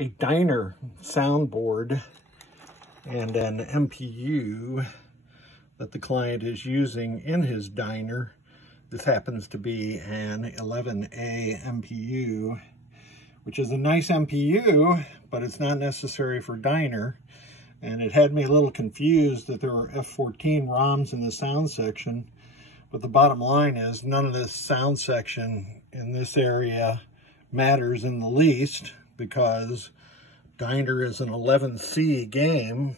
a diner soundboard and an MPU that the client is using in his diner. This happens to be an 11A MPU, which is a nice MPU, but it's not necessary for diner. And it had me a little confused that there were F14 ROMs in the sound section. But the bottom line is none of this sound section in this area matters in the least, because diner is an 11C game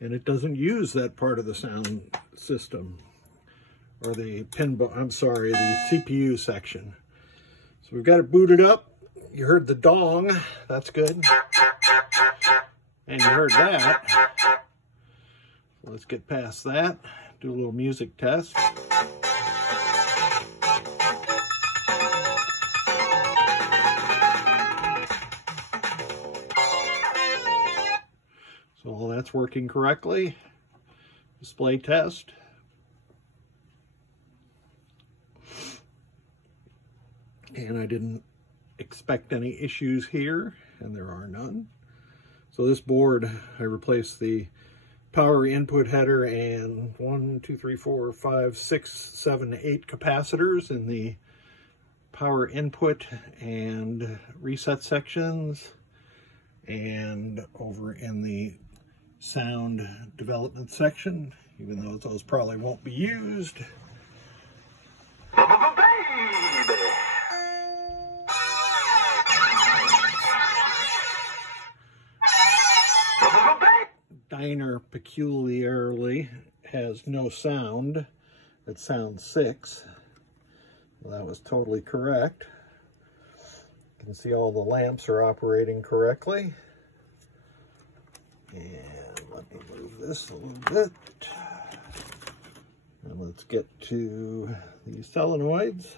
and it doesn't use that part of the sound system, or the the CPU section. So we've got it booted up. You heard the dong, that's good. And you heard that. Let's get past that, do a little music test. So all that's working correctly. Display test. And I didn't expect any issues here, and there are none. So this board, I replaced the power input header and 1, 2, 3, 4, 5, 6, 7, 8 capacitors in the power input and reset sections, and over in the sound development section, even though those probably won't be used. Diner peculiarly has no sound. It sounds 6. Well, that was totally correct. You can see all the lamps are operating correctly. And let me move this a little bit. And let's get to the solenoids.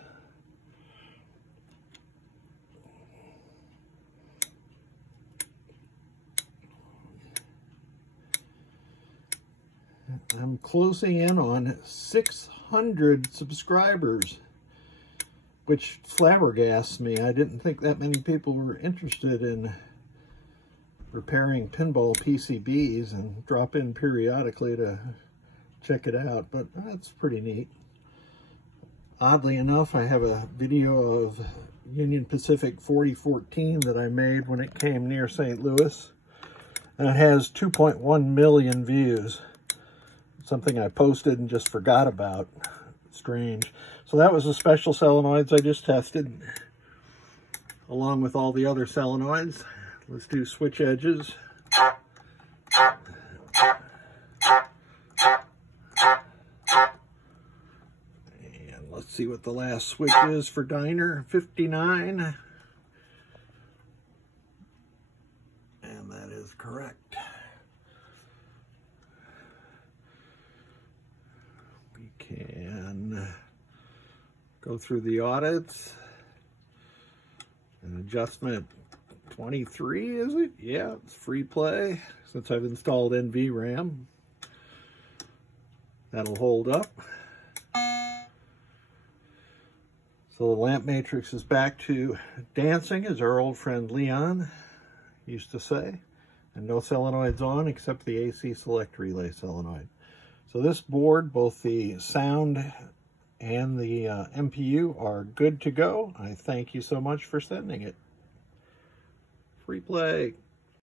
I'm closing in on 600 subscribers, which flabbergasts me. I didn't think that many people were interested in repairing pinball PCBs and drop in periodically to check it out, but that's pretty neat. Oddly enough, I have a video of Union Pacific 4014 that I made when it came near St. Louis, and it has 2.1 million views. Something I posted and just forgot about. Strange. So that was the special solenoids I just tested, along with all the other solenoids. Let's do switch edges. And let's see what the last switch is for diner. 59. And that is correct. Can go through the audits. And adjustment 23, is it? Yeah, it's free play since I've installed NVRAM. That'll hold up. So the lamp matrix is back to dancing, as our old friend Leon used to say. And no solenoids on except the AC select relay solenoid. So this board, both the sound and the MPU, are good to go. I thank you so much for sending it. Free play.